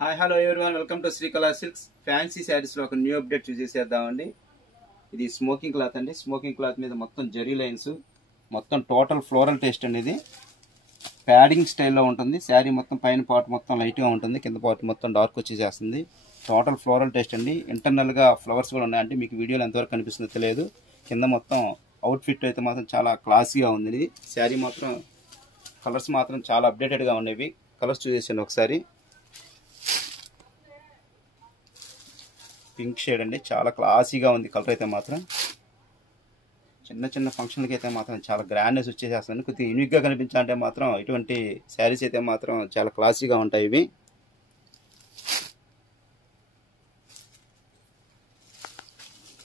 Hi hello everyone, welcome to Srikala silks. Fancy saris లో ఒక new update చూసేద్దామండి. ఇది స్మోకింగ్ క్లాత్ అండి. స్మోకింగ్ క్లాత్ మీద మొత్తం జరీ లైన్స్, మొత్తం టోటల్ ఫ్లోరల్ టేస్ట్ అండి. ఇది ప్యాడింగ్ స్టైల్లో ఉంటుంది. శారీ మొత్తం పైన పార్ట్ మొత్తం లైట్గా ఉంటుంది, కింద పార్ట్ మొత్తం డార్క్ వచ్చేసేస్తుంది. టోటల్ ఫ్లోరల్ టేస్ట్ అండి. ఇంటర్నల్గా ఫ్లవర్స్ కూడా ఉన్నాయి. అంటే మీకు వీడియోలో ఎంతవరకు కనిపిస్తుందో తెలియదు. కింద మొత్తం అవుట్ఫిట్ అయితే మాత్రం చాలా క్లాసీగా ఉంది. ఇది శారీ మాత్రం కలర్స్ మాత్రం చాలా అప్డేటెడ్గా ఉండేవి. కలర్స్ చూసేసాను ఒకసారి. పింక్ షేడ్ అండి, చాలా క్లాసీగా ఉంది కలర్ అయితే మాత్రం. చిన్న చిన్న ఫంక్షన్లకి అయితే మాత్రం చాలా గ్రాండ్నెస్ వచ్చేసేస్తుంది. కొద్దిగా యూనిక్గా కనిపించాలంటే మాత్రం ఇటువంటి శారీస్ అయితే మాత్రం చాలా క్లాసీగా ఉంటాయి. ఇవి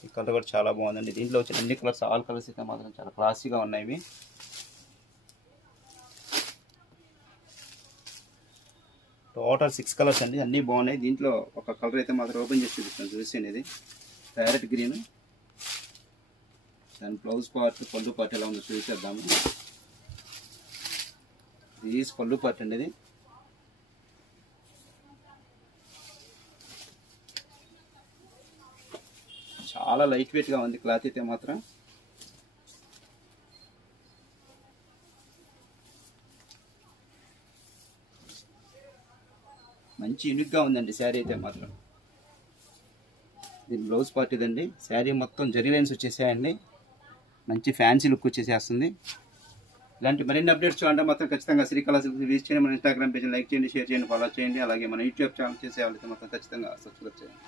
ఈ కలర్ కూడా చాలా బాగుందండి. దీంట్లో వచ్చిన అన్ని కలర్స్, ఆల్ కలర్స్ అయితే మాత్రం చాలా క్లాసీగా ఉన్నాయి. ఇవి టోటల్ 6 కలర్స్ అండి, అన్నీ బాగున్నాయి. దీంట్లో ఒక కలర్ అయితే మాత్రం ఓపెన్ చేసి చూపిస్తాను. చూసి ఇది ప్యారెట్ గ్రీన్. దాని బ్లౌజ్ పార్ట్, పళ్ళు పార్ట్ ఎలా ఉందో చూసేద్దాము. ఇది పళ్ళు పార్ట్ అండి. ఇది చాలా లైట్ వెయిట్ గా ఉంది క్లాత్ అయితే మాత్రం. మంచి యూనిక్ గా ఉందండి శారీ అయితే మాత్రం. దీని బ్లౌజ్ పార్ట్ ఇదండి. శారీ మొత్తం జరీ లైన్స్ వచ్చేసాయండి. మంచి ఫ్యాన్సీ లుక్ వచ్చేసేస్తుంది. ఇలాంటి మరిన్ని అప్డేట్స్ చూడాలంటే మాత్రం ఖచ్చితంగా శ్రీకళ సిల్క్స్ విజిట్ చేయండి. మన ఇన్స్టాగ్రామ్ పేజ్ లైక్ చేయండి, షేర్ చేయండి, ఫాలో చేయండి. అలాగే మన యూట్యూబ్ ఛానల్ చేసే వాళ్ళైతే మాత్రం ఖచ్చితంగా సబ్స్క్రైబ్ చేయండి.